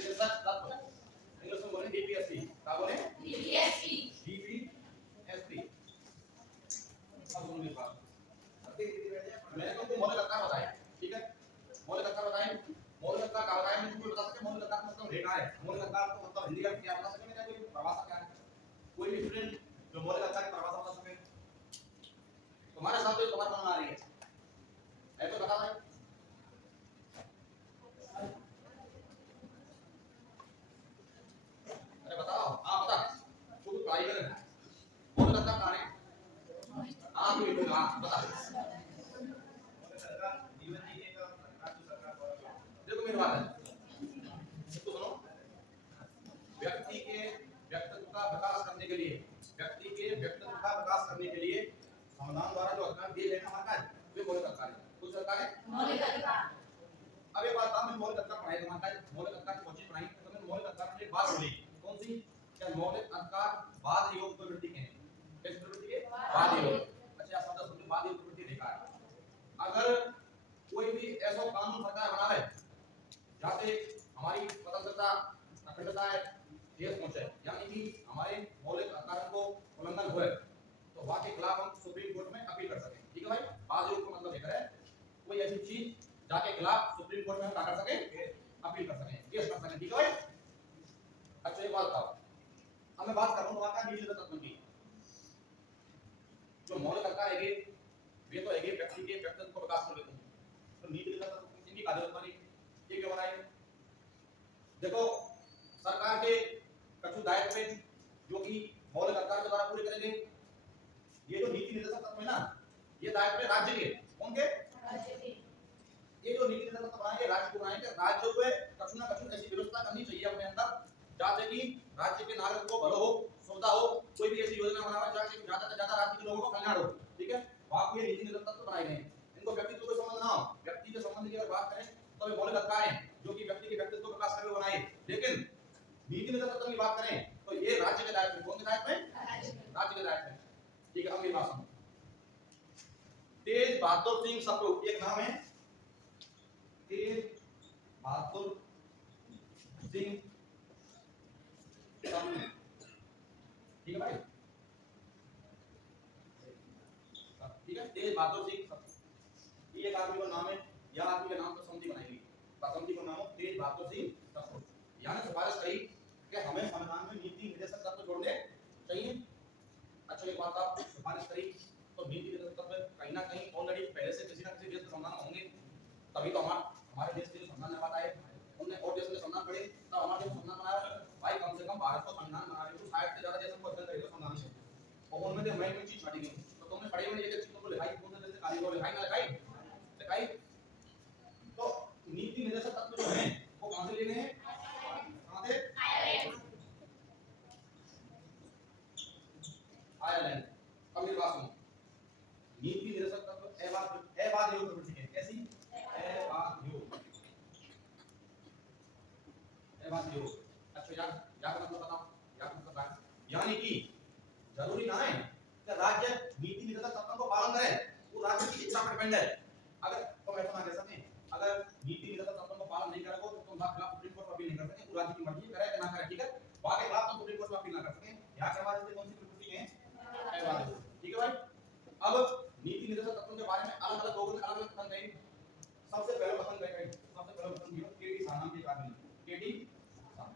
निर्देशक तत्व, इंग्लिश में बोले डीपीएसटी। क्या बोले? डीपीएसटी। डीपीएसटी। अब सुनो मेरी बात। मैंने तुमको मौलिक आकार बताया, ठीक है? मौलिक आकार बताए। मौलिक आकार का बताया, मैं तुमको बता सकता हूं मौलिक आकार का मतलब रेखा है। मौलिक आकार का मतलब हिंदी में क्या बता सके? मैं कोई परिभाषा क्या है? कोई भी स्टूडेंट जो मौलिक आकार की परिभाषा बता सके? तुम्हारे साथ तो तुम्हारे मन में आ रही है तो बता भाई। अरे बताओ, हाँ बता। तू तो पढ़ाई कर रहा है, मौलिक आकार कहाँ है? हाँ तू इधर, हाँ बता। देखो मेरी बात है, तो सुनो। व्यक्ति के व्यक्तित्व का विकास करने के लिए, व्यक्ति के व्यक्तित्व का विकास करने के लिए संविधान द्वारा जो अधिकार दिए गए हैं हमारे पास, वे मौलिक अधिकार है। कुछ अधिकार है मौलिक अधिकार। अब एक बात मैं मौलिक अधिकार पढ़ाई हमारे पास, मौलिक अधिकार की कोचिंग पढ़ाई तो मैंने मौलिक अधिकार में एक बात बोली। कौन सी? क्या मौलिक अधिकार बाध्य योग प्रवृत्ति के हैं? किस प्रवृत्ति के? बाध्य योग। अच्छा शब्द सुन, बाध्य योग प्रवृत्ति देखा है। अगर कोई भी ऐसा कानून सरकार बनावे जहाँ से हमारी स्वतंत्रता अखंडता है ठेस पहुंचे, यानी कि हमारे मौलिक अधिकारों को उल्लंघन हुए, तो वहां के खिलाफ हम सुप्रीम कोर्ट में अपील कर सकें। ठीक है भाई? बाध्य योग का मतलब लेकर है कोई ऐसी चीज जाके खिलाफ सुप्रीम कोर्ट में हम क्या कर सकें? अपील कर सकें, केस कर सकें। ठीक है भाई? अच्छा एक बात बताओ, अब मैं बात कर रहा हूं वहां का नीतिगत तत्व की। जो मौलिक अधिकार है वे तो है व्यक्ति के व्यक्तित्व को विकास कर देते हैं, तो नीतिगत तत्व इनकी कार्य बनी ये क्यों बनाई? देखो सरकार के कुछ दायित्व है जो कि मौलिक अधिकार के द्वारा पूरे करेंगे। ये जो नीति निर्देशक तत्व है ना, ये दायित्व है राज्य के। कौन के? राज्य के। ये जो नीति निर्देशक तत्व बनाएंगे राज्य को बनाएंगे, राज्य को कुछ ना कुछ ऐसी व्यवस्था करनी चाहिए अपने अंदर जहाँ कि राज्य के नागरिक को भलो हो, सुविधा हो, कोई भी ऐसी योजना बनावे जहाँ से ज्यादा से ज्यादा राज्य के लोगों को कल्याण हो। ठीक है? वहां को ये नीति निर्देशक तत्व बनाए गए हैं। इनको व्यक्ति को कोई संबंध ना हो, व्यक्ति के संबंध की अगर बात करें तो ये मौलिक अधिकार है जो कि व्यक्ति के व्यक्तित्व को विकास करके बनाए। लेकिन नीति निर्देशक तत्व की बात करें तो ये राज्य के दायित्व में। कौन के दायित्व में? राज्य के दायित्व में। ठीक है? अब मेरी बात सुनो। तेज बहादुर सिंह सप्रू एक नाम है, तेज बहादुर सिंह सप्रू। ठीक है भाई? ठीक है? तेज बहादुर सिंह सप्रू ये एक आदमी का नाम है, या आदमी का नाम पर समिति बनाएगी। समिति का नाम है तेज बहादुर सिंह सप्रू। यानी सिफारिश करी कि हमें संविधान में नीति निर्देशक तत्व जोड़ने चाहिए। अच्छा एक बात आप सिफारिश करी तो नीति निर्देशक तत्व कहीं ना कहीं ऑलरेडी पहले से किसी ना किसी देश के संविधान होंगे, तभी तो हमारे देश के संविधान में बात आए। उन्होंने और देश में संविधान पढ़े तब हमारे देश संविधान बनाया भाई। कम से कम भारत को संविधान बना रहे तो 60 से ज्यादा देशों को अध्ययन करेगा संविधान से, और उनमें से मैं कोई चीज छाटी गई तो तुमने पढ़ी हुई एक चीज को लिखाई, कौन से देश से खाली को लिखाई ना लिखाई? लिखाई। तो नीति निर्देशक तत्व जो है वो कहां से लेने हैं? कहां से? आयरलैंड। अब मेरी बात सुनो, नीति निर्देशक तत्व अबाध योग प्रवृत्ति है। कैसी? अबाध योग। अच्छा यार क्या मतलब बताओ, क्या मतलब है? यानी कि जरूरी ना है कि राज्य नीति निर्देशक तत्वों को पालन करे, वो राज्य की इच्छा पर डिपेंड है। अगर तुम ऐसा ना कह सकते, अगर नीति निर्देशक तत्वों को पालन नहीं करोगे तो तुम खिलाफ सुप्रीम कोर्ट में अपील नहीं कर सकते। वो राज्य की मर्जी करे कि ना करे। ठीक है? बाकी खिलाफ तुम सुप्रीम कोर्ट में अपील ना कर सकते। यहाँ के बाद कौन सी प्रवृत्ति है? ठीक है भाई? अब नीति निर्देशक तत्वों के बारे में अलग अलग लोगों ने अलग अलग कथन कहे। सबसे पहले कथन कहे, सबसे पहले कथन दिया केडी सानम के आदमी, केडी सानम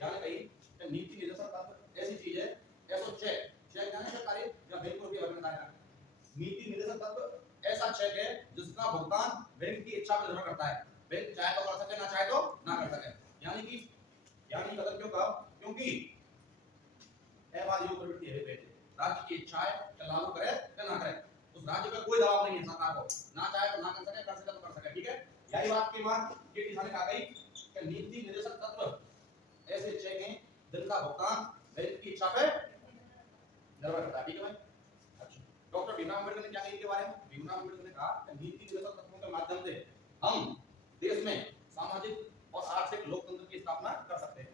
यानी कही कि नीति निर्देशक तत्व ऐसी चीज है, ऐसा चेक चेक जाने सरकारी या बैंक को भी अवगत है। नीति निर्देशक तत्व ऐसा चेक है जिसका भुगतान बैंक की इच्छा पर निर्भर करता है। बैंक चाहे तो कर सके, ना चाहे तो ना कर सके। यानी कि कथन क्यों कहा? क्योंकि अबाध योग प्रवृत्ति है बेटे, राज्य की इच्छा है कि लागू करे या ना करे। उस राज्य पर कोई दबाव नहीं है सरकार को, ना चाहे तो ना कर सके, कर सके तो कर सके। ठीक है? यही बात के बाद ये किसान ने कहा गई कि नीति निर्देशक तत्व ऐसे चेक हैं जिनका भुगतान बैंक की इच्छा पे निर्भर करता है। ठीक है भाई? अच्छा डॉक्टर भीमराव अम्बेडकर ने क्या कहा इसके बारे में? भीमराव अम्बेडकर ने कहा कि नीति निर्देशक तत्वों के माध्यम से हम देश में सामाजिक और आर्थिक लोकतंत्र की स्थापना कर सकते हैं।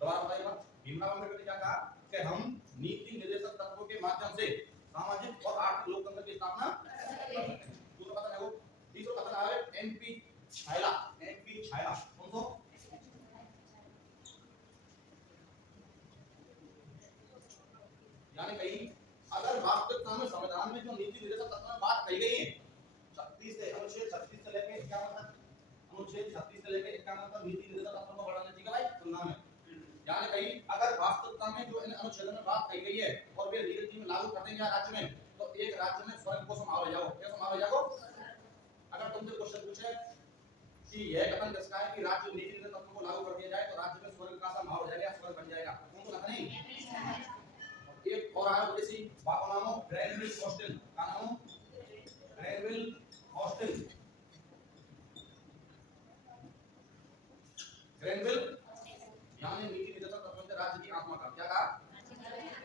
दोबारा बताइए बात, भीमराव अम्बेडकर ने क्या कहा कि हम नीति निर्देशक तत्वों के माध्यम से सामाजिक और आर्थिक लोकतंत्र की स्थापना कर सकते हैं। दूसरा कथन है वो, तीसरा कथन है एमपी छायला। एमपी छायला कौन सो? यानी कहीं अगर वास्तविकता में संविधान में जो नीति निर्देशक तत्व में बात कही गई है 36 से अनुच्छेद 36 से लेकर 51 तक, अनुच्छेद 36 से लेकर 51 तक नीति निर्देशक तत्व को बढ़ाने ठीक है भाई सुनना में, यानी कहीं अगर वास्तविकता में जो इन अनुच्छेदों में बात कही गई है और वे नीति में लागू कर देंगे राज्य में, तो एक राज्य में स्वर्ग को समारोह हो जाओ, क्या समारोह हो जाओ। अगर तुमसे क्वेश्चन पूछे कि यह कथन किसका है कि राज्य नीति निर्देशक तत्व को लागू कर दिया जाए तो राज्य में स्वर्ग का समारोह हो जाएगा, स्वर्ग बन जाएगा, कौन सा नहीं। एक और आया विदेशी बापा नामो ग्रैनविल ऑस्टिन का नाम ग्रैनविल ऑस्टिन, ग्रैनविल यानी नीति निर्देशक तत्व से राज्य की आत्मा का क्या कहा,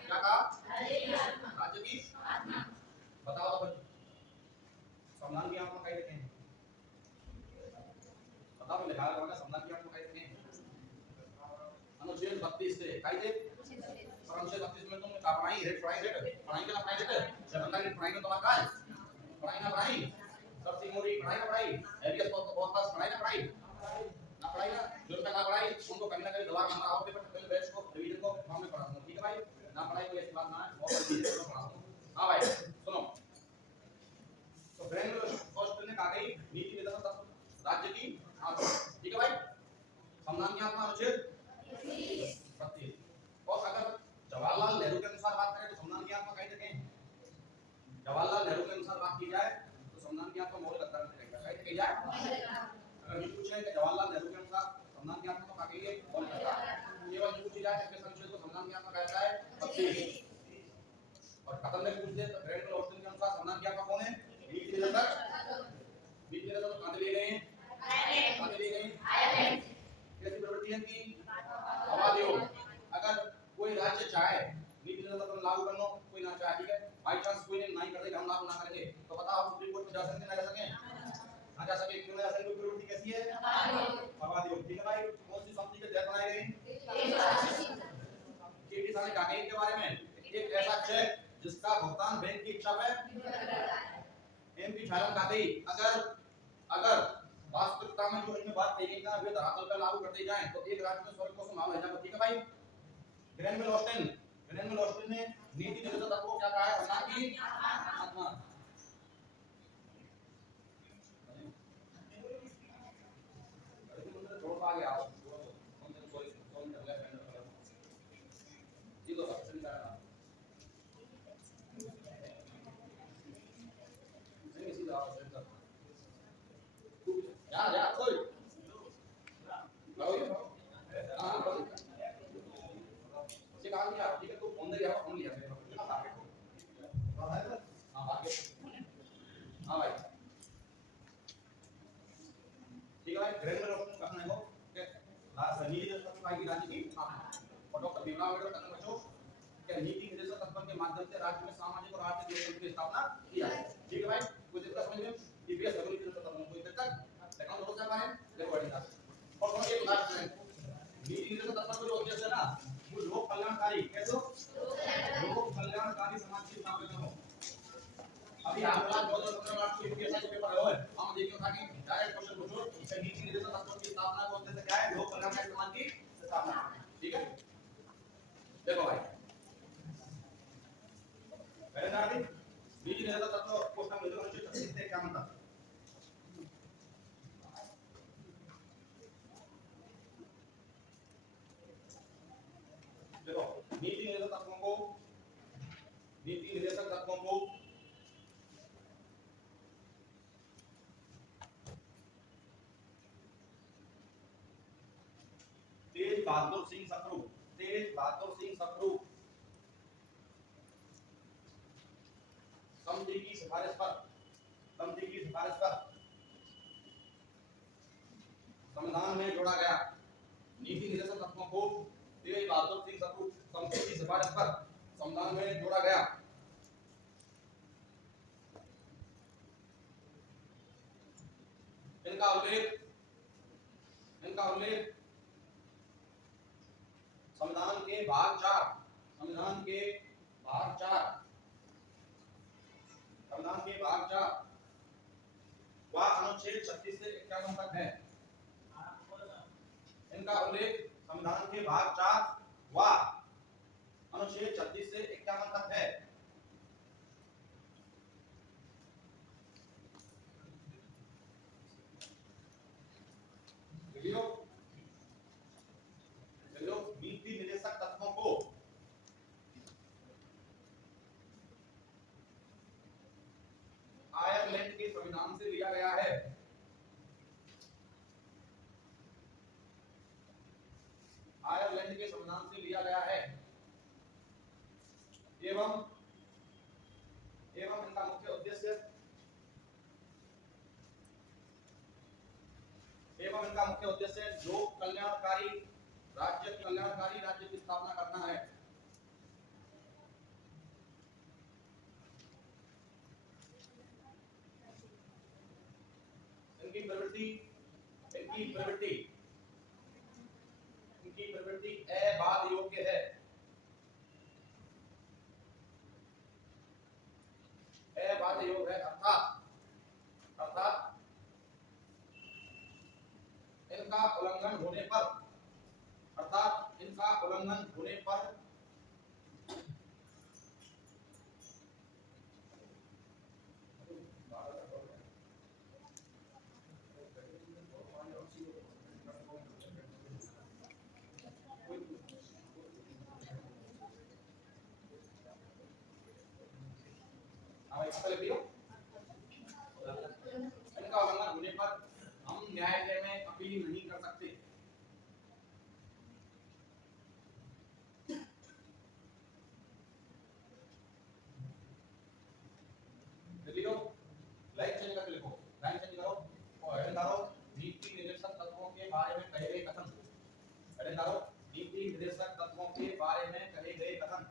क्या कहा, राज्य की आत्मा। बताओ तो संविधान की आत्मा कहीं लिखे हैं, बताओ लिखा है संविधान की आत्मा कहीं लिखे हैं, अनुच्छेद 32 से कहीं थे, और अनुच्छेद 32 में तुम पढ़ाई रेट पढ़ाई के ना पढ़ाई रेट जनता की पढ़ाई में तो का है पढ़ाई ना पढ़ाई सबसे मोरी पढ़ाई ना पढ़ाई एरिया बहुत पास पढ़ाई ना पढ़ाई ना पढ़ाई ना जो ना पढ़ाई उनको कहीं ना कहीं दबाव में आओ पेपर पहले बैच को रिवीजन को हम में पढ़ा दूं, ठीक है भाई, ना पढ़ाई कोई ऐसी बात ना है, बहुत चीजें को पढ़ा दूं। हां भाई सुनो, तो ग्रैनविल ऑस्टिन ने कहा कि नीति निर्देशक तत्व राज्य की आत्मा, ठीक है भाई, संविधान की आत्मा अनुच्छेद 32। और अगर जवाहरलाल नेहरू के अनुसार बात करें तो संविधान की आत्मा कहीं देखें, जवाहरलाल नेहरू के अनुसार बात की जाए तो संविधान की आत्मा मौलिक अधिकार में रहेगा, कहीं कही जाए। अगर ये पूछे कि जवाहरलाल नेहरू के अनुसार संविधान की आत्मा तो कहेंगे मौलिक अधिकार, केवल ये पूछी जाए कि संविधान को संविधान की आत्मा कहता है 32। और खत्म में पूछ दे तो ग्रैनविल ऑस्टिन के अनुसार संविधान की आत्मा कौन है, नीति निर्देशक, नीति निर्देशक कहां लिए गए हैं, कहां लिए गए हैं, आयरलैंड। कैसी प्रवृत्ति है कि आवाज हो, अगर कोई राज्य चाहे नीति निर्देशक लागू करना, कोई ना चाहे, ठीक है, बाई चांस कोई ने नहीं कर दे, हम लागू ना करेंगे तो बताओ सुप्रीम कोर्ट में जा सकते हैं ना जा सके, ना जा सके, क्यों ना जा सके, प्रवृत्ति कैसी है, आवाज हो, ठीक है भाई। कौन सी संधि के तहत बनाए गए, केटी साहब ने कहा है इनके बारे में, एक ऐसा चेक जिसका भुगतान बैंक की इच्छा पे एमपी छालन का दी, अगर वास्तविकता में जो इनमें बात कही गई ना वे धरातल पर लागू कर दी जाए तो एक राज्य में स्वर्ग को समारोह हो जाएगा, ठीक है भाई। ग्रैनविल ऑस्टिन ने नीति निर्देशक तत्व को क्या कहा है, संविधान की आत्मा। थोड़ा आगे आओ, नीति निर्देशक तत्व के माध्यम से राज्य में सामाजिक और आर्थिक लोकतंत्र की स्थापना की जाए, ठीक है भाई। कोई दिक्कत समझ में ईपीएस नीति निर्देशक तत्व में कोई दिक्कत देखो दोस्तों से हमारे देखो बढ़िया और कौन एक बात है, नीति निर्देशक तत्व का जो उद्देश्य है ना वो लोक कल्याणकारी, कैसे लोक कल्याणकारी समाज की स्थापना हो। अभी आप लोग 2015 मार्च को यूपीएससी के पेपर आए हैं, हम देखिए था कि डायरेक्ट क्वेश्चन पूछो कि नीति निर्देशक तत्व की स्थापना का उद्देश्य क्या है, लोक कल्याणकारी समाज की स्थापना, ठीक है। देखो भाई पहले ना दी नीति निर्देशक तत्व क्वेश्चन में जो अनुच्छेद 36 से क्या मतलब, देखो नीति निर्देशक तत्वों को तेज बहादुर सिंह सप्रू समिति की सिफारिश पर संविधान में जोड़ा गया। नीति निर्देशक तत्वों को तेज बहादुर सिंह सप्रू समिति की सिफारिश पर संविधान में जोड़ा गया। इनका उल्लेख संविधान के भाग 4 व अनुच्छेद 36 से 51 तक है। इनका उल्लेख संविधान के भाग 4 व अनुच्छेद 36 से 51 तक है। आयरलैंड के संविधान से लिया गया है एवं इनका मुख्य उद्देश्य लोक कल्याणकारी राज्य की स्थापना करना है। इनकी प्रवृत्ति अबाध योग्य है। अबाध योग्य है अर्थात इनका उल्लंघन होने पर हम न्यायालय में अपील नहीं कर सकते। लिखो, लाइन चेंज करके लिखो, लाइन चेंज करो और हेडिंग डालो नीति निर्देशक तत्वों के बारे में कहे गए कथन। हेडिंग डालो नीति निर्देशक तत्वों के बारे में कहे गए कथन।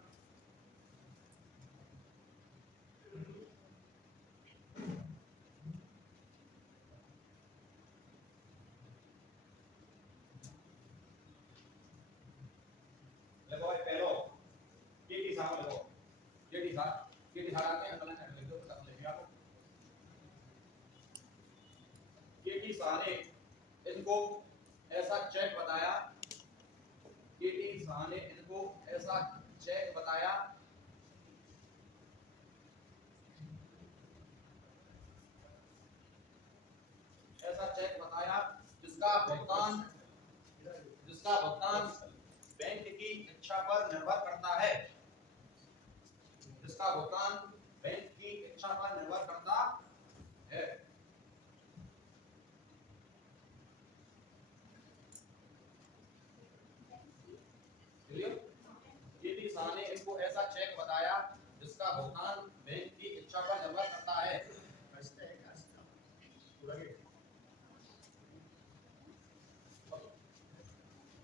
देखो भाई पहलो केटी साहब लिखो, केटी साहब आते हैं अंदर लिख दो तब लिखिए आप। केटी साहब ने इनको ऐसा चेक बताया, केटी साहब ने इनको ऐसा चेक बताया जिसका भुगतान बैंक की इच्छा पर निर्भर करता है। जिसका भुगतान बैंक की इच्छा पर निर्भर करता है। केटी साहब ने इनको ऐसा चेक बताया जिसका भुगतान बैंक की इच्छा पर निर्भर करता है।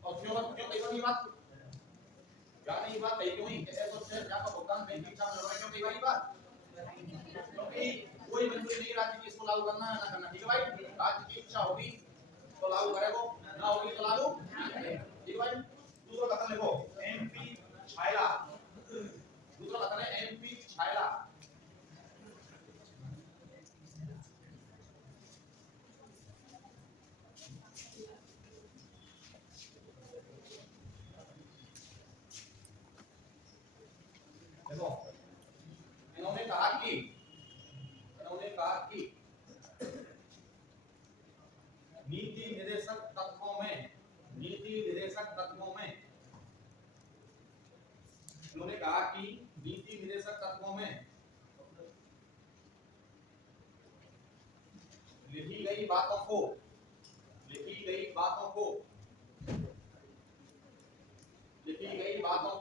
और क्यों कई बात क्या नहीं बात कही क्यों नहीं ऐसे तो शेयर का भुगतान बैंक की इच्छा पर निर्भर क्यों कई बारी बात, क्योंकि कोई मंजूरी नहीं राज्य की इसको लागू करना है ना करना। ठीक है भाई, राज्य की इच्छा होगी तो लागू करेगा, ना होगी तो लागू। ठीक है भाई, दूसरा कथन लिखो एमपी छायला। दूसरा कथन है एमपी छायला। देखो इन्होंने कहा कि नीति निर्देशक तत्वों में उन्होंने कहा कि नीति निर्देशक तत्वों में लिखी गई बातों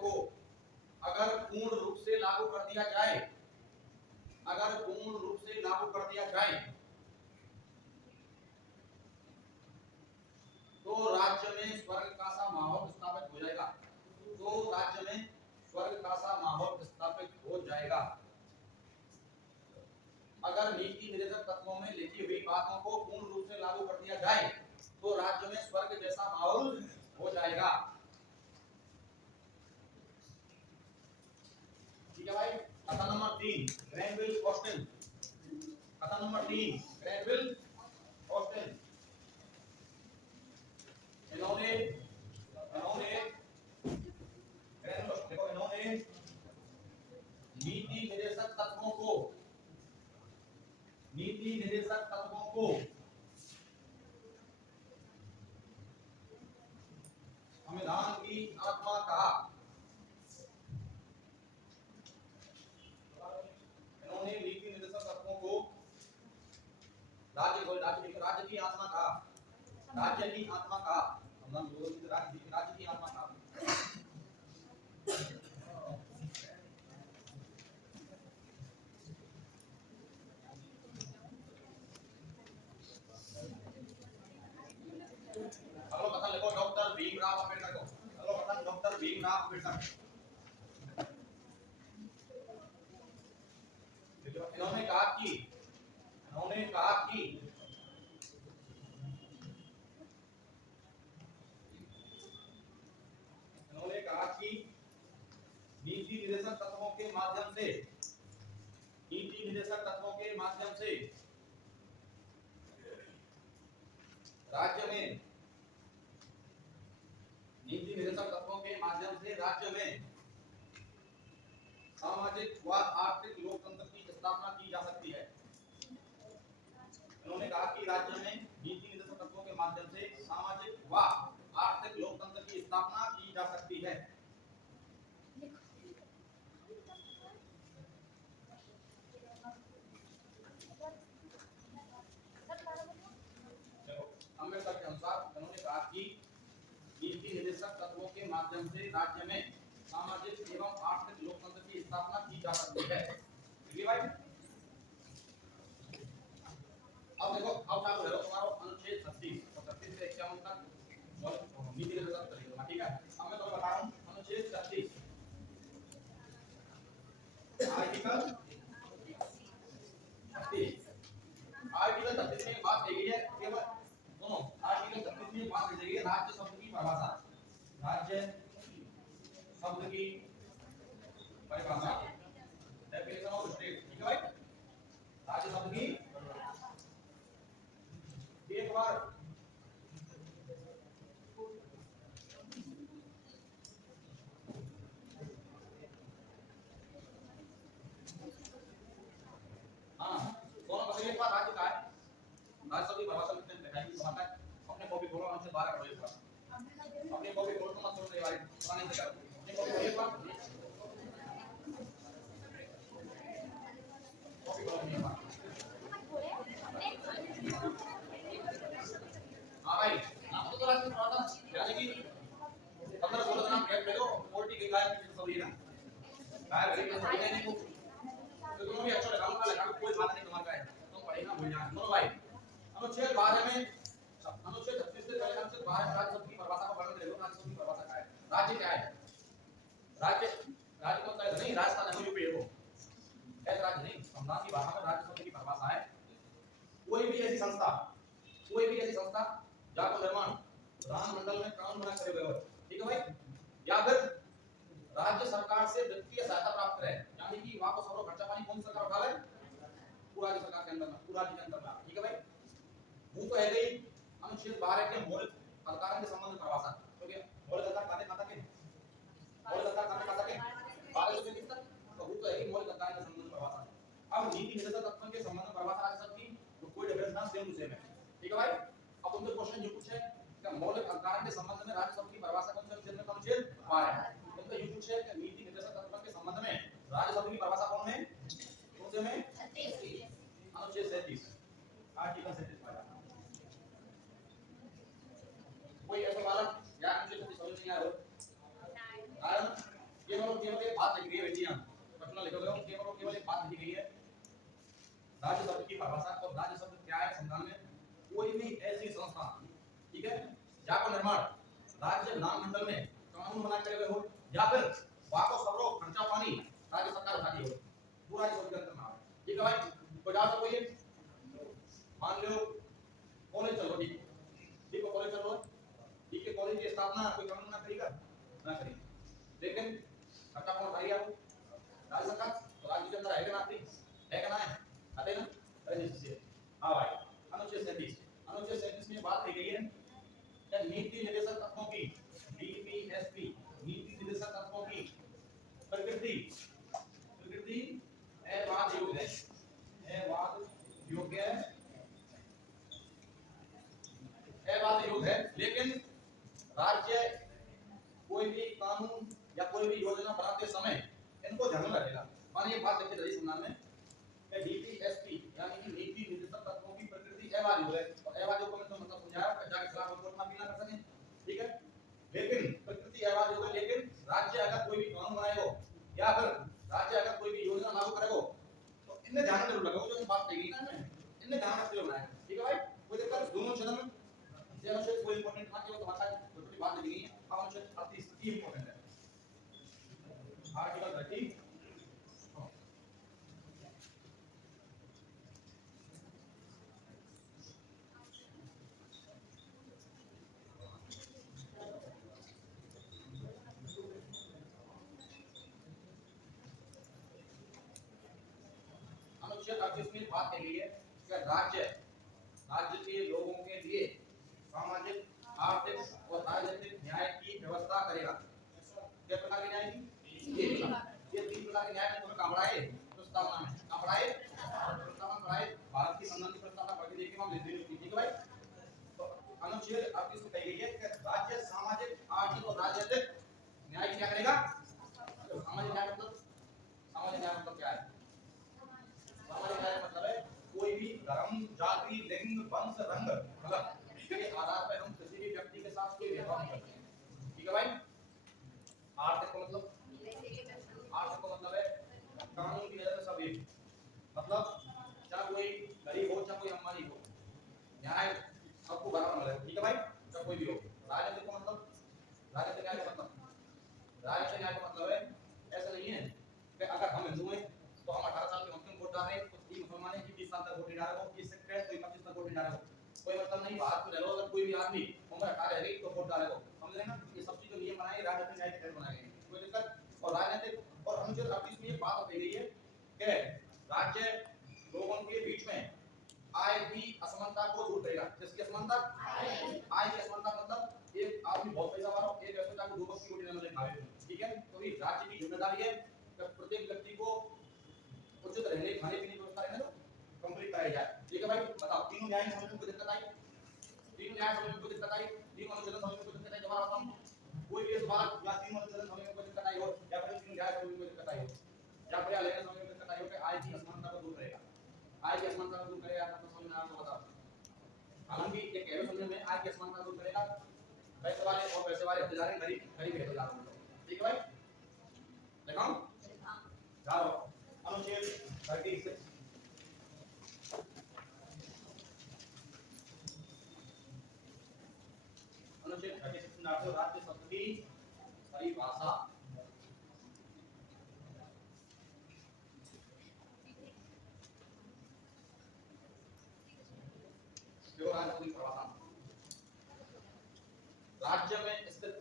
को अगर पूर्ण रूप से लागू कर दिया जाए तो राज्य में स्वर्ग का सा माहौल स्थापित हो जाएगा। अगर नीति निर्देशक तत्वों में लिखी हुई बातों को पूर्ण रूप से लागू कर दिया जाए तो राज्य में स्वर्ग जैसा माहौल हो जाएगा। ठीक है भाई, कथन नंबर 3 ग्रैनविल ऑस्टिन। कथन नंबर 3 ग्रैनविल ऑस्टिन। इन्होंने नीति निर्देशक तत्वों को संविधान की आत्मा कहा। इन्होंने नीति निर्देशक तत्वों को राज्य की आत्मा कहा। राज्य की आत्मा कहा। भीमराव अंबेडकर को। सर्वप्रथम डॉक्टर भीमराव अंबेडकर। इन्होंने कहा कि नीति निर्देशक तत्वों के माध्यम से राज्य में सामाजिक व आर्थिक लोकतंत्र की स्थापना की जा सकती है। इन्होंने कहा कि राज्य में नीति निर्देशक तत्वों के माध्यम से सामाजिक व आर्थिक लोकतंत्र की स्थापना की जा सकती है। अम्बेडकर के अनुसार उन्होंने कहा कि नीति निर्देशक तत्वों के माध्यम से राज्य में सामाजिक एवं आर्थिक लोकतंत्र की स्थापना की जा सकती है। भाई अब देखो, अब चालू है तुम्हारा अनुच्छेद 36 और 36 से 51 तक नीति निर्देशक तत्व, ठीक है। अब मैं तुम्हें बता रहा हूं अनुच्छेद 36 आर्टिकल 36 में बात की गई है, केवल सुनो, आर्टिकल 36 में बात की गई है राज्य शब्द की परिभाषा। राज्य शब्द की परिभाषा, डेफिनेशन ऑफ स्टेट, ठीक है भाई। राज्य शब्द की एक बार राज्य का है, राज्य शब्द की परिभाषा लिखते हैं, दिखाई समाता है। अपने कॉपी खोलो, हमसे 12 करो एक बार, अपनी कॉपी खोलो तो मत छोड़ो ये वाली पुरानी से करो, अपनी कॉपी खोलो एक बार, कॉपी खोलो एक बार। हां भाई, नाम तो राज्य परिभाषा यानी कि 15-16 नाम गैप ले लो, 40 के गाय की सब ये ना गाय भरी को पढ़ने नहीं को, तो दोनों भी अच्छा लगा कोई बात नहीं, तुम्हारा है तुम पढ़ेगा भूल जाना। सुनो भाई, अनुच्छेद 12 में अनुच्छेद 36 से पहले अनुच्छेद 12 में राज्य शब्द की परिभाषा को वर्णन करेगा। राज्य शब्द की परिभाषा क्या है? राज्य क्या है? राज्य मतलब नहीं राजस्थान है यूपी है वो, ऐसा राज्य नहीं। संविधान की भाषा में राज्य शब्द की परिभाषा है कोई भी ऐसी संस्था जाको निर्माण विधानमंडल में कानून बना करे हुए, ठीक है भाई, या फिर राज्य सरकार से वित्तीय सहायता प्राप्त करे, यानी कि वहां को सारा खर्चा पानी कौन सी सरकार उठा ले? पूरा राज्य सरकार के अंदर में, पूरा राज्य के अंदर में, ठीक है भाई। वो तो है गई अनुच्छेद 12 के मौलिक अधिकारों के संबंध में परिभाषा, क्योंकि मौलिक अधिकार काटे खाता के 12 से 20 तक, तो वो तो है कि मौलिक अधिकार के संबंध में परिभाषा। अब नीति निर्देशक तत्वों के संबंध में परिभाषा राज्य शब्द की तो कोई डिफरेंस ना, सेम टू सेम है, ठीक है भाई। अब उनसे क्वेश्चन जो पूछे कि मौलिक अधिकार के संबंध में राज्य शब्द की परिभाषा कौन से अनुच्छेद में? अनुच्छेद 12 है। उनसे ये पूछे कि नीति निर्देशक तत्वों के संबंध में राज्य शब्द की परिभाषा कौन है? कौन से में? अनुच्छेद 37 आर्टिकल 37 कोई ऐसा वाला या अनुच्छेद 37 समझ नहीं आ रहा है? केवल एक बात लिखी गई है बेटियां, प्रश्न लिखोगे केवल एक बात लिखी गई है राज्य शब्द की परिभाषा। और राज्य शब्द क्या है संविधान में? कोई भी ऐसी संस्था, ठीक है, जाको निर्माण राज्य विधानमंडल में कानून बना करे हुए हो, या फिर वाको सबरो खर्चा पानी राज्य सरकार उठाती हो, पूरा राज्य शब्द के अंदर में, ठीक है भाई। तो जा सको ये मान लो कॉलेज चलो, ठीक है कॉलेज चलो, ठीक है, कॉलेज की स्थापना कोई कानून ना करेगा, ना करेगा, लेकिन खर्चा कौन उठाएगा? राज्य सरकार। तो राज्य के अंदर है ना है आते ना रजिस्ट्री। हां भाई, अनुच्छेद 37 में बात की गई है कि नीति निर्देशक तत्वों की डीपीएसपी नीति निर्देशक तत्वों की प्रकृति एवाद योग्य है, लेकिन राज्य कोई भी कानून या कोई भी योजना बनाते समय इनको ध्यान में रखेगा। मानिए बात लिखी रही संविधान में कि डीपीएसपी यानी कि नीति निर्देशक तत्वों की प्रकृति अवाजिब है, और अवाजिब को मैं तो मतलब समझाया कि जाके खिलाफ कोर्ट में अपील ना कर सकें, ठीक है। लेकिन प्रकृति अवाजिब है, लेकिन राज्य अगर कोई भी कानून बनाएगा या फिर राज्य अगर कोई भी योजना लागू करेगा तो इन्हें ध्यान में जरूर रखेगा, जो बात कही ना मैं, इन्हें ध्यान रखते हुए बनाएगा, ठीक है भाई। कोई दिक्कत दोनों क्षेत्र में, दोनों क्षेत्र कोई इंपॉर्टेंट ना केवल भाषा छोटी बात नहीं है। ये इंपॉर्टेंट है। आर्टिकल 30 अनुच्छेद 38 में बात कही गई है कि राज्य के लोगों के लिए सामाजिक, आर्थिक और राजनीतिक न्याय की व्यवस्था करेगा। क्या प्रकार के न्याय की? ये तीन प्रकार के न्याय में तुम्हें कहाँ पढ़ाए? प्रस्तावना में कहाँ पढ़ाए? प्रस्तावना पढ़ाए। भारत की संविधान की प्रस्तावना पढ़ के देखिए, हम लिख देंगे, ठीक है भाई। तो अनुच्छेद 38 में कही गई है कि राज्य सामाजिक, आर्थिक और राजनीतिक न्याय की क्या करेगा? सामाजिक न्याय मतलब क्या है? सामाजिक न्याय मतलब है कोई भी धर्म, जाति, लिंग, वंश, रंग, मतलब के आधार पर हम किसी भी व्यक्ति के साथ कोई भेदभाव नहीं करते, ठीक है भाई। आर्थिक का मतलब है कानून की नजर में सब एक, मतलब चाहे कोई गरीब हो चाहे कोई अमीर हो, न्याय सबको बराबर मिलेगा, ठीक है भाई, चाहे कोई भी हो। राजनीतिक का मतलब, राजनीतिक न्याय का मतलब है ऐसा नहीं है कि अगर हम हिंदू हैं तो हम 18 साल के मुस्लिम वोट डाल रहे हैं, तो ये मुसलमान है कि 20 साल तक वोट नहीं डालेगा, ये सिख है तो 25 तक वोट नहीं डालेगा, कोई मतलब नहीं। भारत में रह लो, अगर कोई भी आदमी उम्र 18 है तो वोट डालेगा, समझ लेना। ये सब चीज जो नियम बनाए राजनीतिक न्याय के तहत बनाए गए, कोई दिक्कत। और राजनीतिक और अनुच्छेद 38 में ये बात कही गई है कि राज्य लोगों के बीच में आय की असमानता को दूर करेगा। किसकी असमानता? आय की असमानता मतलब एक आदमी बहुत पैसा वाला हो, एक ऐसा को दो वक्त की रोटी न मिले खावे, ठीक है। तो ये राज्य की जिम्मेदारी है कि प्रत्येक व्यक्ति को उचित रहने, खाने पीने की व्यवस्था रहने दो, कंप्लीट कराई जाए, ठीक है भाई। बताओ तीनों न्याय समझने में कोई दिक्कत आई? तीनों न्याय समझने में कोई दिक्कत आई? तीनों अनुच्छेद समझने में कोई दिक्कत आई? जवाब बताओ। कोई भी इस बात या तीनों अनुच्छेद समझने में कोई दिक्कत आई हो, या फिर तीनों न्याय समझने में कोई दिक्कत आई हो, या फिर अलग समझने में दिक्कत आई हो कि आय की असमानता को दूर करेगा, आय की असमानता को दूर करेगा, आपको समझ में आ रहा है? बताओ। हालांकि ये कह समझने में आय की असमानता दूर करेगा, पैसे वाले और पैसे वाले हत्यारे, गरीब गरीब हत्यारे, ठीक है भाई। दिखाऊं? जाओ अनुच्छेद 36 अनुच्छेद 36 में राज्य शब्द की परिभाषा। देखो राज्य की परिभाषा, राज्य में स्थित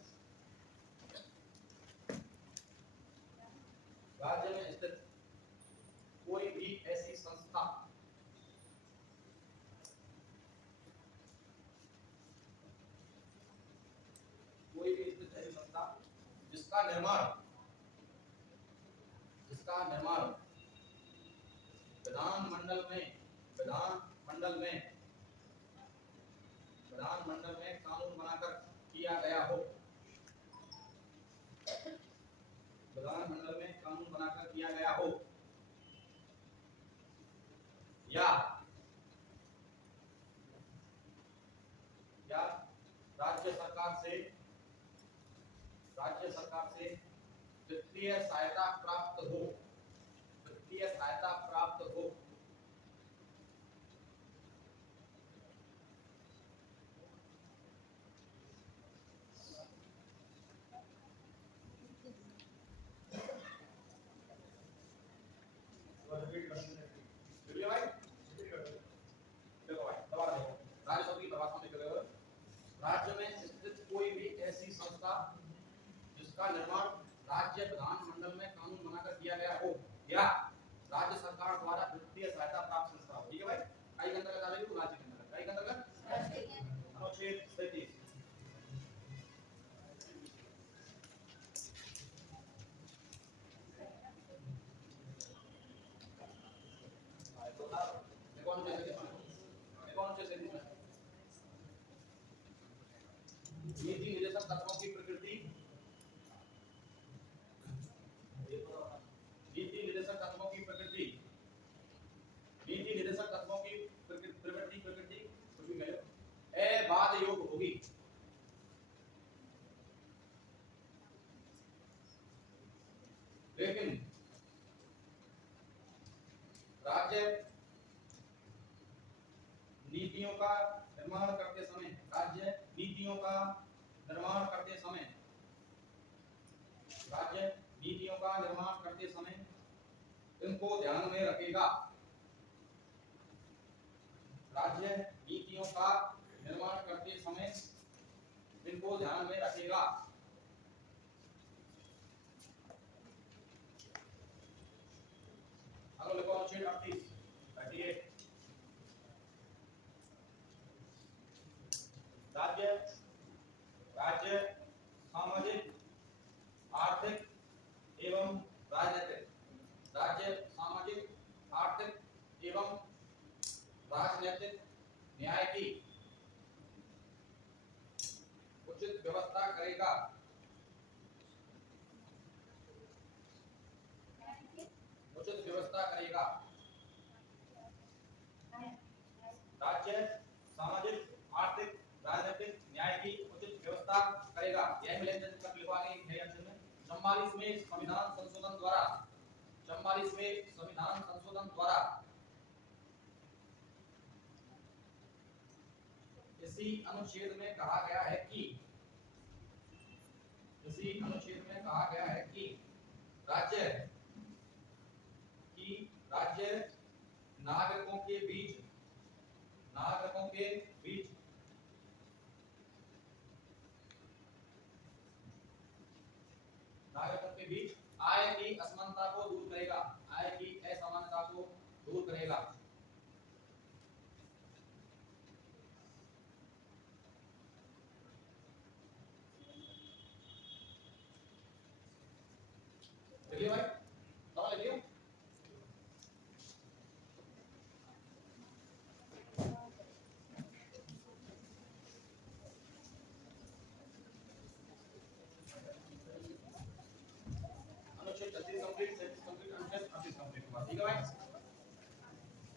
कोई भी ऐसी संस्था जिसका निर्माण विधानमंडल में कानून बनाकर किया गया हो, विधानमंडल में कानून बनाकर किया गया हो, या राज्य सरकार से वित्तीय सहायता प्राप्त हो, राज्य में स्थित कोई भी ऐसी संस्था जिसका निर्माण राज्य विधानमंडल में कानून बनाकर किया गया हो, या राज्य सरकार द्वारा वित्तीय सहायता प्राप्त संस्था हो, ठीक है भाई। कई के अंतर्गत आ रही है, राज्य के अंतर्गत, कई के अंतर्गत अनुच्छेद 37 नीति निर्देशक तत्वों की प्रकृति, नीति निर्देशक तत्वों की प्रकृति कुछ भी कहो, अबाध योग्य होगी, लेकिन राज्य नीतियों का निर्माण करते समय नीतियों का निर्माण करते समय इनको ध्यान में रखेगा। राज्य नीतियों का निर्माण करते समय इनको ध्यान में रखेगा। अगला लिखो अनुच्छेद 38 राज्य सामाजिक आर्थिक एवं राजनीतिक न्याय की उचित व्यवस्था करेगा। राज्य सामाजिक आर्थिक राजनीतिक न्याय की उचित व्यवस्था करेगा। यह मिलेनियम तक लिखवा गई है अंश में 44वें संविधान संशोधन द्वारा इसी अनुच्छेद में कहा गया है कि राज्य नागरिकों के बीच आय की असमानता को दूर करेगा। देखिए भाई समझ लीजिए। अनुच्छेद 36 कंप्लीट, 37 कंप्लीट, अनुच्छेद 38 कंप्लीट हुआ। ठीक है भाई।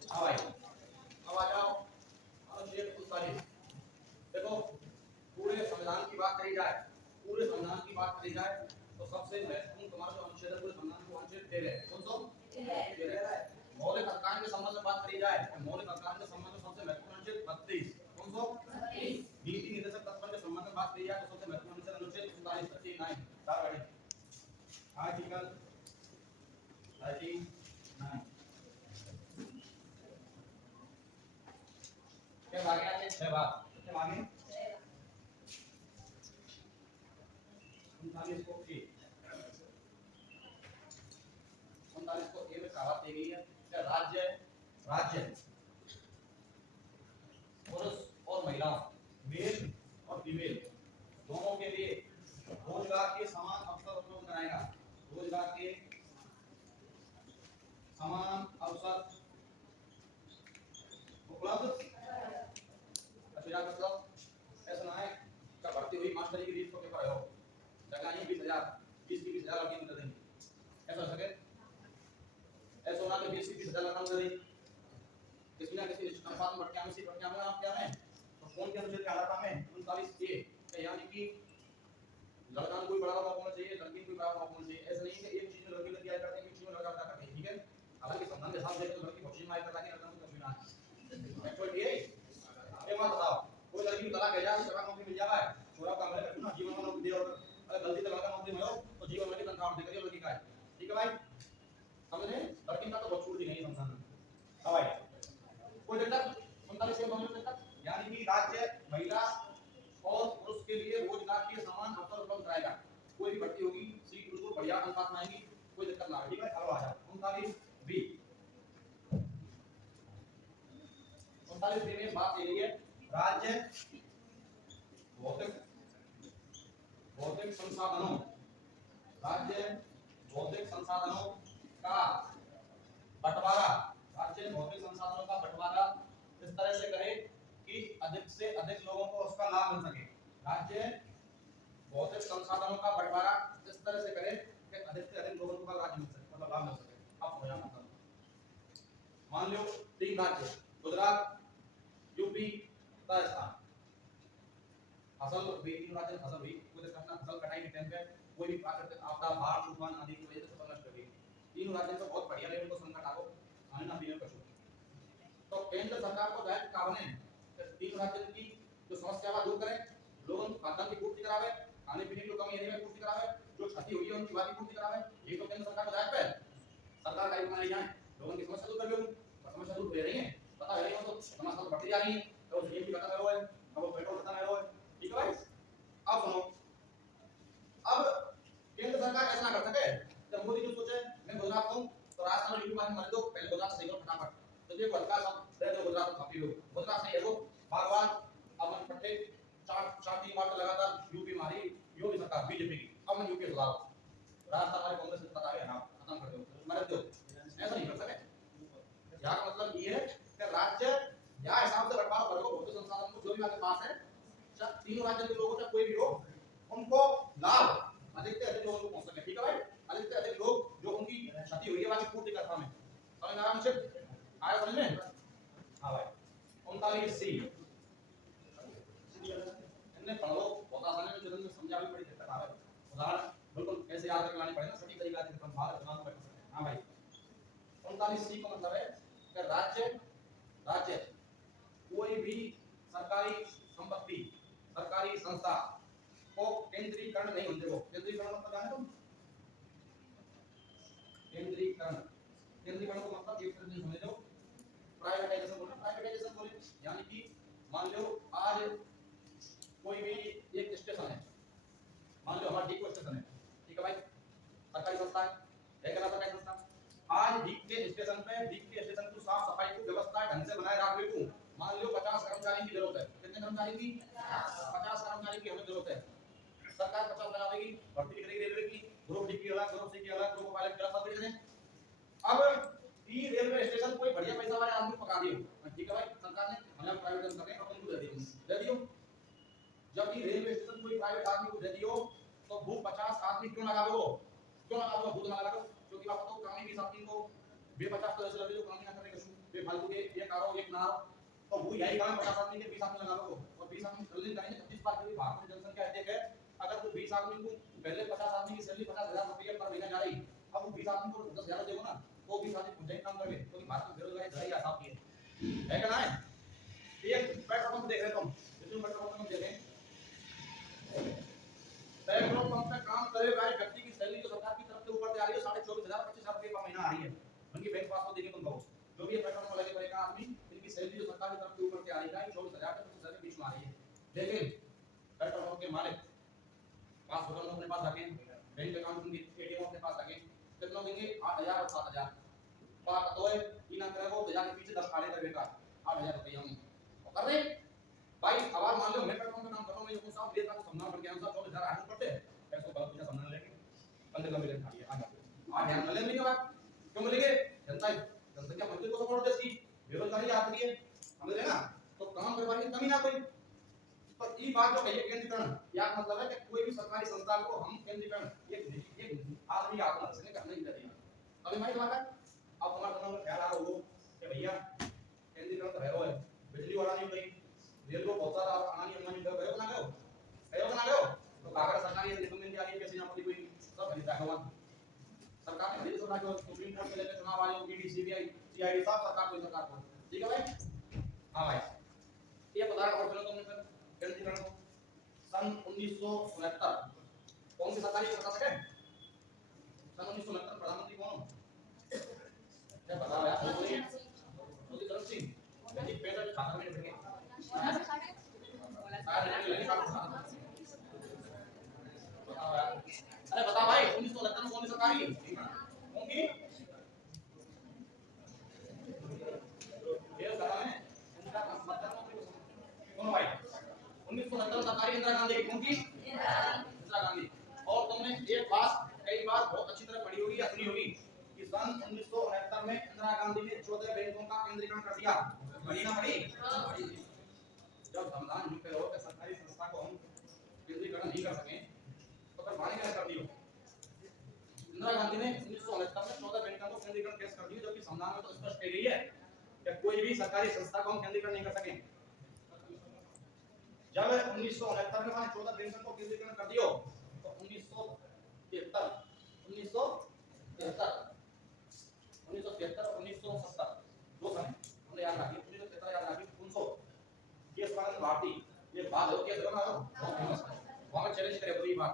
हाँ भाई अब आ जाओ अनुच्छेद 39। देखो पूरे संविधान की बात करी जाए तो सबसे महत्वपूर्ण तुम्हारा जो अनुच्छेद है पूरे संविधान को अनुच्छेद 13 कौन सा 13 मौलिक अधिकार के संबंध में बात करी जाए तो मौलिक अधिकार के संबंध में सबसे महत्वपूर्ण अनुच्छेद 32 कौन सा 32 नीति निर्देशक तत्व के संबंध में बात करी जाए तो सबसे महत्वपूर्ण अनुच्छेद 39 39 चार बैठे आर्टिकल 39 क्या आगे आते हैं 6 बात क्या आगे 39 को ए 39 को ए में कहावत दी गई है कि राज्य पुरुष और महिलाओं मेल और फीमेल दोनों के लिए रोजगार के समान अवसर उपलब्ध कराएगा। रोजगार के समान अवसर उपलब्ध अच्छा मतलब ऐसा ना है क्या भर्ती हुई मास्टरी की रीत को पेपर हो जगह ही 20,000 20 की 20,000 लड़की निकल देंगे ऐसा हो सके ऐसा होना कि 20 की 20,000 लड़का निकल देंगे किसी ना किसी अनुपात में बढ़ के आना आप क्या है तो कौन के अनुच्छेद के आधार में 39 ए यानी कि लड़का को कोई बराबर मौका होना चाहिए लड़की को कोई बराबर मौका होना चाहिए। ऐसा नहीं है कि एक चीज में लड़की लड़की आया करते हैं एक चीज में लड़का लड़का करते हैं। ठीक है हालांकि संविधान के हिसाब से तो लड़की बच्ची में आया करता है लड़का को कभी ना एक्चुअली ये एक बात बताओ कोई लड़की को तलाक दे जाए उसका नौकरी मिल जाए छोरा काम करे ना जीवन में नौकरी दे और अगर गलती से लड़का नौकरी में हो तो जीवन में तनख्वाह दे करिए लड़की का है। ठीक है भाई समझ रहे लड़की का तो बहुत छूट दी नहीं संविधान में। हां भाई कोई दिक्कत 39 से दोनों दिक्कत यानी कि राज्य महिला और पुरुष के लिए रोजगार के समान अवसर उपलब्ध कराएगा। कोई भी भर्ती होगी सीट बिल्कुल बढ़िया अनुपात में आएगी कोई दिक्कत ना आए। ठीक है अब आ जाओ 39 बी 39 बी में बात यही है राज्य भौतिक संसाधनों का बंटवारा इस तरह से करे कि अधिक से अधिक लोगों को उसका लाभ मिल सके। राज्य भौतिक संसाधनों का बंटवारा इस तरह से करे कि अधिक से अधिक लोगों को लाभ मिल सके मतलब लाभ मिल सके। अब हो जाना मान लो 3 राज्य गुजरात यूपी राजस्थान फसल हुई कोई फसल कटाई के टाइम पे कोई भी प्राकृतिक आपदा बाढ़ तूफान आदि की वजह से फसल नष्ट हो गई। तीनों राज्यों में बहुत बढ़िया लेवल को संकट आ गो खाने ना पीने का तो केंद्र सरकार को दायित्व का बने तीन राज्यों की जो समस्या है दूर करें लोगों को खाद्यान्न की पूर्ति करावे खाने पीने की जो कमी है पूर्ति करावे जो क्षति हुई है उनकी पूर्ति करावे ये तो केंद्र सरकार को दायित्व है, सरकार का बनाई जाए, लोगों की समस्या दूर कर लो, समस्या दूर हो रही है, पता है नहीं हो तो समस्या तो बढ़ती जा रही है, तो ये भी खत्म है, अब पेट्रोल खत्म है, ठीक है भाई। अब सुनो, अब केंद्र सरकार ऐसा ना कर सके, जब मोदी जी सोचे मैं गुजरात हूं तो राजस्थान और यूपी में मर दो, पहले गुजरात से निकलो फटाफट, तो देखो हल्का सा दे दो गुजरात में काफी लोग, गुजरात नहीं है वो भगवान अमन पटेल चार चार तीन बार लगातार यूपी मारी योगी सरकार बीजेपी की, अब मैं यूपी सुधारो, राजस्थान हमारे कांग्रेस की सत्ता आ गई ना, खत्म कर दो, मर दो, ऐसा नहीं कर सके। यहाँ का मतलब ये है कि राज्य या हिसाब से बंटवारा करो, भौतिक संसाधन को जो भी आपके पास है, तीनों राज्यों के लोगों का कोई भी हो, उनको लाभ अधिक से अधिक लोगों को पहुंच सके, ठीक है भाई, अधिक से अधिक लोग जो उनकी क्षति हुई है वाली पूर्ति कर पाए, समझ आराम से आया समझ में। हाँ भाई 39 सी इनने पढ़ लो, बहुत आसान है, जो समझा भी बड़ी दिक्कत आ रहा है, उदाहरण बिल्कुल कैसे याद रखना नहीं पड़ेगा, सटीक तरीका से हम बाहर चुनाव कर सकते हैं। हाँ भाई 39 सी का मतलब है कि राज्य राज्य कोई भी सरकारी संपत्ति सरकारी संस्था को केंद्रीकरण नहीं होने दो, केंद्रीकरण मतलब जाने तुम, केंद्रीकरण केंद्रीकरण को मतलब एक तरह से समझ लो प्राइवेटाइजेशन बोलना, प्राइवेटाइजेशन बोले यानी कि मान लो आज कोई भी एक स्टेशन है, मान लो हमारा डिपो स्टेशन है, ठीक है भाई, सरकारी संस्था है क्या सरकारी संस्था, आज डीप के स्टेशन पे डीप के स्टेशन की साफ सफाई की व्यवस्था ढंग से बनाए रख लें, मान लो 50 कर्मचारी की जरूरत है, कितने कर्मचारी की 50 कर्मचारी की हमें जरूरत है, सरकार 50 लगा देगी, भर्ती करेगी रेलवे की, ग्रुप डी की अलग, ग्रुप सी की अलग, ग्रुप पायलट की अलग, सब करेंगे। अब ई रेलवे स्टेशन कोई बढ़िया पैसा वाले आदमी पका दियो, ठीक है भाई, सरकार ने हमें प्राइवेटाइज करके अपन को दे दियो, जब ई रेलवे स्टेशन कोई प्राइवेट आदमी को दे दियो तो वो 50 आदमी क्यों लगावे, वो क्यों लगावे, वो लगा लो, क्योंकि आप तो काम ही 20 आदमी को बे 50 तो ऐसे लगे जो काम ही ना करने के बे फालतू के एक आरो एक ना, तो वो यही काम 50 आदमी के 20 आदमी लगा लो, और 20 आदमी जल्दी करेंगे 25 बार के भारत में जनसंख्या अधिक है, अगर वो 20 आदमी को पहले 50 आदमी की सैलरी 50,000 रुपए पर महीना जा रही, अब वो 20 आदमी को 10,000 देगा ना, तो 20 आदमी खुद ही काम करेंगे, क्योंकि भारत में बेरोजगारी दर ही आसाम की है क्या ना है। एक पेट्रोल पंप देख रहे तुम, जितने पेट्रोल पंप देखें, पेट्रोल पंप पे काम करे वाले व्यक्ति की सैलरी जो सरकार की तरफ से ऊपर से आ रही है 24,500 25,000 रुपए पर महीना आ रही है, उनकी बैंक पासबुक देखिए तुम लोग, जो भी पेट्रोल पंप लगे पड़ेगा आदमी, इनकी सैलरी जो सरकार की तरफ से ऊपर से आ रही है 24,000 से 25,000 के बीच में आ रही है, लेकिन पेट्रोल पंप के मालिक पास होटल अपने पास रखें, बैंक अकाउंट उनके एटीएम अपने पास रखें, कितना देंगे 8,000 और 7,000, बात तो है इना करेगा तो हजार के पीछे 10 खाने करेगा 8,000 रुपए हम कर रहे भाई। अब आप मान लो मैं पेट्रोल पंप का काम कर रहा हूं, मैं ये साहब लेता हूं सम्मान करके आया साहब 24,000 आने पड़ते हैं, पैसों का पूछा सम्मान लेंगे 15 मिलियन खाइए आ ध्यान में लेने के बाद क्यों मिलेंगे, जनसंख्या मंत्री को सपोर्ट देती, बेरोजगारी आती है, समझ रहे ना, तो काम करवाने की कमी ना कोई, तो ये बात जो कहिए केंद्रीकरण, या मतलब है कि कोई भी सरकारी संस्था को हम केंद्रीकरण एक आदमी का हाथ से करने नहीं देंगे, अभी मैं बात है अब हमारा दिमाग में ख्याल आ रहा हो कि भैया केंद्रीकरण तो है, बिजली वाला नहीं गई, रेल को बहुत सारा आनी अम्बानी का भयो बना गयो, तो कागज सरकारी रिकमेंड आ रही है कैसे यहां पर कोई सब खरीदा है सरकार ने खरीद सुना जो सुप्रीम कोर्ट से लेकर चुनाव आयोग ईडी सीबीआई सीआईडी सब सरकार को, ठीक है भाई। हां भाई ये उदाहरण और चलो तुमने फिर केंद्रीकरण को सन 1969 कौन सी सरकारी बता सके, सन 1969 प्रधानमंत्री कौन क्या बताओ यार, मोदी तरफ सिंह यानी पैदल खाता में बैठ गए अरे बता भाई 1969 में कौन सी सरकारी कौन की ये बता है उनका मतलब कौन भाई 1969 सरकारी इंदिरा गांधी की, कौन की इंदिरा गांधी। और तुमने एक बात कई बार बहुत अच्छी तरह पढ़ी होगी या सुनी होगी कि सन 1969 में इंदिरा गांधी ने 14 बैंकों का केंद्रीकरण कर दिया, पढ़ी ना पढ़ी, जब संविधान लिख रहे हो कि सरकारी संस्था को हम केंद्रीकरण नहीं कर सकें तो फिर बाणी कैसे कर दी हो, इंदिरा गांधी ने 1969 में 14 बैंकों को केंद्रीकरण कैसे कर दिया, जबकि संविधान में तो स्पष्ट कही गई है कि कोई भी सरकारी संस्था को हम केंद्रीकरण नहीं कर सकें। जब 1969 में 14 बैंकों को केंद्रीकरण कर दियो तो 1973 और 1970 दो साल हमने याद रखी, 1973 याद रखी, 1900 ये स्वागत भारती ये बात हो क्या जगह बहुत फेमस है, वहां में चैलेंज करे पूरी बात,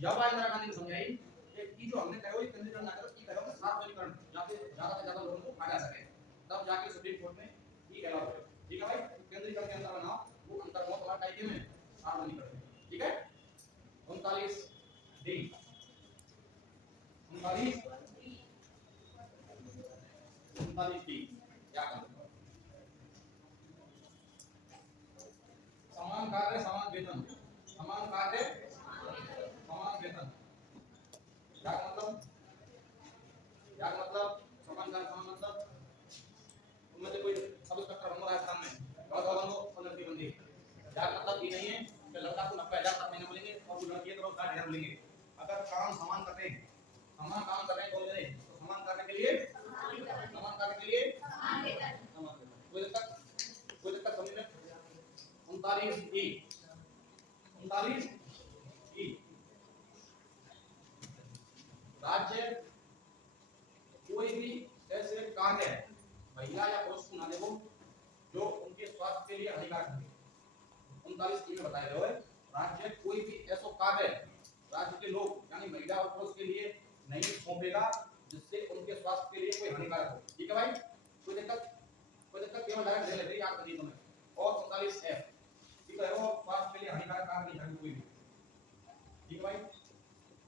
जब इंदिरा गांधी ने समझाई ये जो हमने कहा ये केंद्रीकरण ना करो, ये कहो कि सार्वजनिकरण, या फिर ज्यादा से ज्यादा लोगों को फायदा सके, तब जाके सुप्रीम कोर्ट में ये अलाउ है। ठीक है भाई, केंद्रीकरण के अंदर बनाओ, वो अंतर बहुत बड़ा टाइप में सार्वजनिकरण। ठीक है, 39 डी 39 डी क्या करते हो? समान कार्य समान वेतन, समान कार्य समान वेतन, क्या मतलब? क्या मतलब समान कार्य समान मतलब? उनमें से कोई सब इंस्पेक्टर बन रहा है राजस्थान में, और वालों को 15 बंदी, क्या मतलब ये नहीं है कि लड़का को 90,000 तक महीने मिलेंगे और वो लड़की को 60,000 मिलेंगे। अगर काम समान कर रहे हैं, समान काम कर रहे हैं बोल रहे हैं, तो समान करने के लिए समान करने के लिए समान वेतन। कोई दिक्कत समझ में? 39 ई 39 ई राज्य कोई भी ऐसे कार्य महिला या पुरुष को ना दे जो उनके स्वास्थ्य के लिए हानिकारक है। 39 में बताया गया है राज्य कोई भी ऐसा कार्य राज्य के लोग यानी महिला और पुरुष के लिए नहीं सौंपेगा जिससे उनके स्वास्थ्य के लिए कोई हानिकारक हो। ठीक है भाई, कोई दिक्कत केवल डायरेक्ट दे लेते याद करिए तुम्हें। और 39 एफ ठीक है, वो स्वास्थ्य के लिए हानिकारक कार्य नहीं है कोई भी। ठीक है भाई,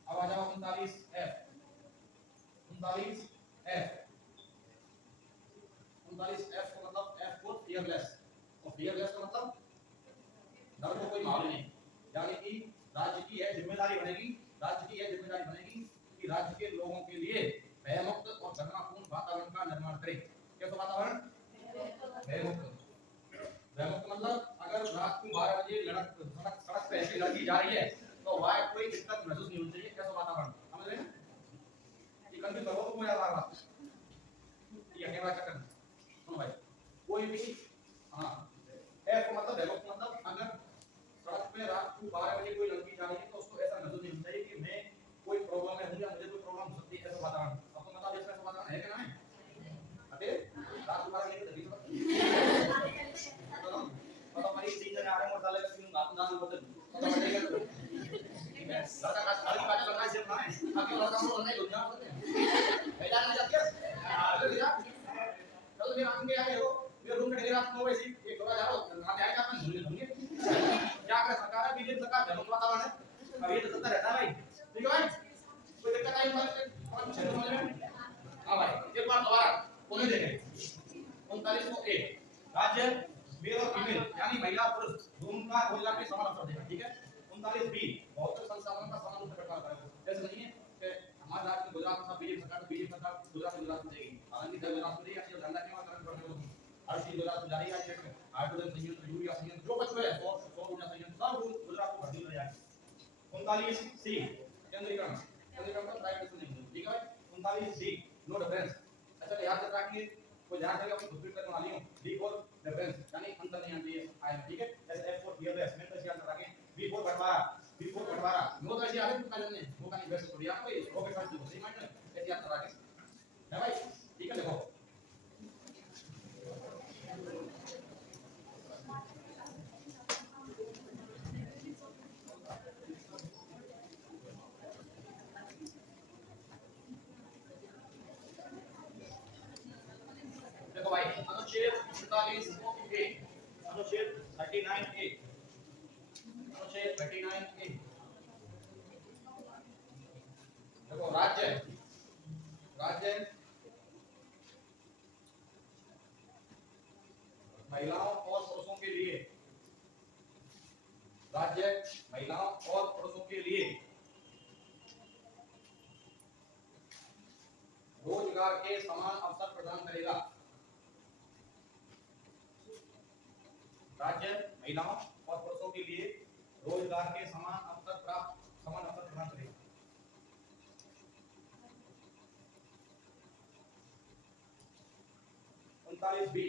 अब आ जाओ 39 एफ 39 एफ 39 एफ का मतलब एफ फॉर फियरलेस, और फियरलेस का मतलब डर को कोई मालूम नहीं, यानी कि राज्य की यह जिम्मेदारी बनेगी, राज्य की यह जिम्मेदारी बनेगी कि राज्य के लोगों के लिए भयमुक्त और करुणापूर्ण वातावरण का निर्माण करे। कैसा वातावरण? भयमुक्त। भयमुक्त मतलब अगर रात को 12 बजे सड़क पे ऐसी लड़की जा रही है तो वहां कोई दिक्कत महसूस नहीं होनी चाहिए। कैसा वातावरण समझ रहे हैं? ये कंफ्यूज करो तो मैं बार बात ये कैमरा चक्कर सुनो भाई, कोई भी हां एफ मतलब भयमुक्त मतलब अगर सड़क पे रात को 12 बजे कोई लड़की जा रही है तो उसको ऐसा महसूस नहीं होना चाहिए कि मैं कोई प्रॉब्लम है, मुझे कोई प्रॉब्लम हो सकती है। ऐसा वातावरण आपको बता दें, ऐसा वातावरण है कि ना है? अरे रात को 12 बजे तक तो हमारी तीन जने आ रहे हैं और साले तीन दान बोलते तो बैठेगा तो ठीक है, लड़का का सारी बातें करना है सिर्फ ना है, आगे लड़का को नहीं दुनिया बोलते हैं भेजा नहीं जाती है। अरे भैया चलो मेरे आगे आए हो, मेरे रूम में ढेर रात 9 बजे एक थोड़ा जा रहा हूं, रात आएगा अपन भूल होंगे क्या करे। सरकार है, बीजेपी सरकार है, वातावरण है, अब ये तो चलता रहता है भाई। ठीक है भाई, कोई दिक्कत आई बात से समझ में? हां भाई, एक बार दोबारा बोले देंगे 39 को ए राज्य मेल और फीमेल यानी महिला और पुरुष दोनों का रोजगार के समान अवसर देगा। ठीक है, 39 बी भौतिक संसाधनों का समान रूप से बंटवारा करेगा। ऐसा नहीं है कि हमारे राज्य में गुजरात में बीजेपी सरकार गुजरात में देगी, हालांकि गुजरात में देगी अच्छी धंधा के माध्यम से बढ़ने को हर चीज गुजरात में जारी है। हाइड्रोजन संयंत्र, यूरिया संयंत्र, जो कुछ है सौर ऊर्जा संयंत्र सब गुजरात को भर्ती हो जाएगा। 39 सी केंद्रीकरण, केंद्रीकरण का प्राइवेटाइजेशन नहीं। ठीक है भाई, 39 डी नो डिफरेंस। अच्छा याद रखिए, कोई ध्यान देगा अपनी खुद कर वाली हूं। डी फॉर डिफरेंस यानी अंतर नहीं आती है आया। ठीक है, ऐसे एफ फॉर फियरलेस में तो याद रखें। बी फॉर बंटवारा, बी फॉर बंटवारा नो तो ऐसे आगे का जानने वो का नहीं वैसे थोड़ी आप कोई ओके साथ जो सही माइंड में ऐसे याद रखें है भाई। ठीक है, देखो देखो भाई, अनुच्छेद 39 ए, अनुच्छेद 39 ए, अनुच्छेद 39 ए देखो राज्य महिलाओं और पुरुषों के लिए, राज्य महिलाओं और पुरुषों के लिए रोजगार के समान अवसर प्रदान करेगा। राज्य महिलाओं और पुरुषों के लिए रोजगार के समान अवसर प्रदान करेगा। उनतालीस बी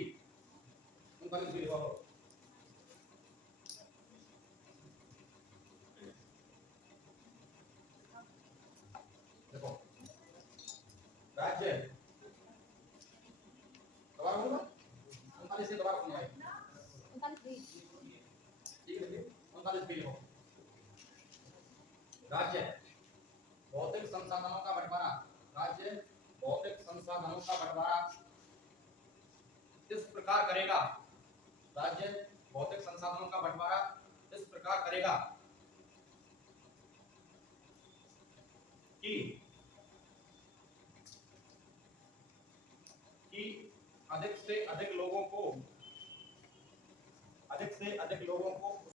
लिखो। देखो राज्य दोबारा बोलो 39 से दोबारा सुनो भाई 39 बी ठीक है, 39 बी लिखो। राज्य भौतिक संसाधनों का बंटवारा, राज्य भौतिक संसाधनों का बंटवारा इस प्रकार करेगा, राज्य भौतिक संसाधनों का बंटवारा इस प्रकार करेगा कि अधिक से अधिक लोगों को